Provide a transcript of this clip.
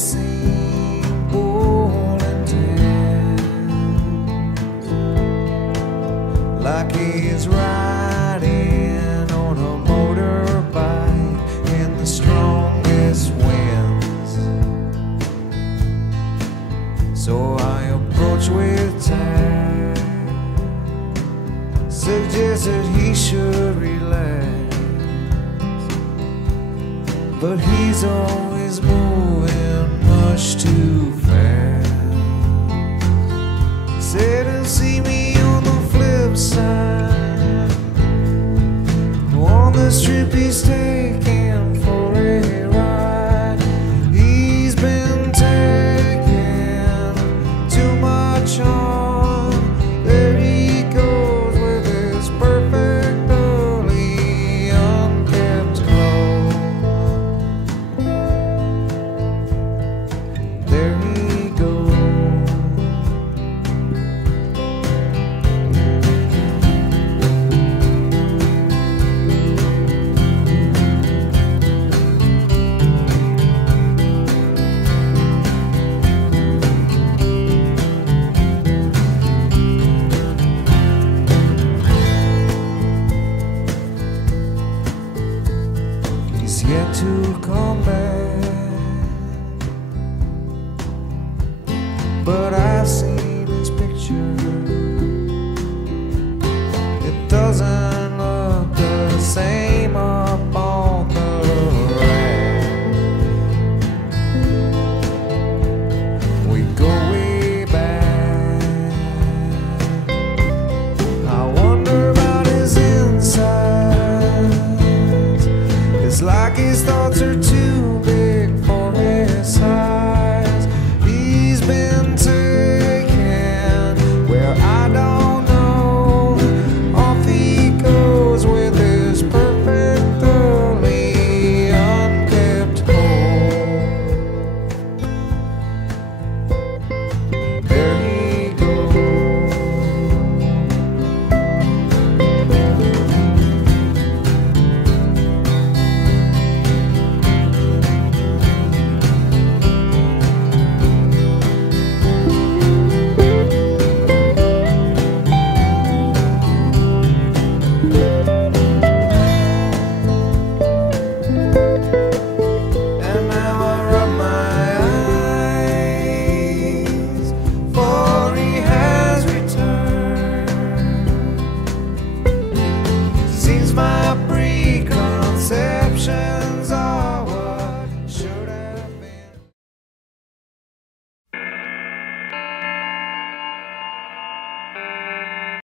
same pulling tan, like he's riding on a motorbike in the strongest winds. So I approach with tact, suggested he should relax, but he's always moving much too fast. Said and see me on the flip side, on this trip he's taking for a ride. He's been taking too much on. There he goes with his perfectly unkept clothes. There he goes. He's yet to come back, but I've seen his picture. It doesn't look the same up on the rack. We go way back. I wonder about his insides. It's like his thoughts are too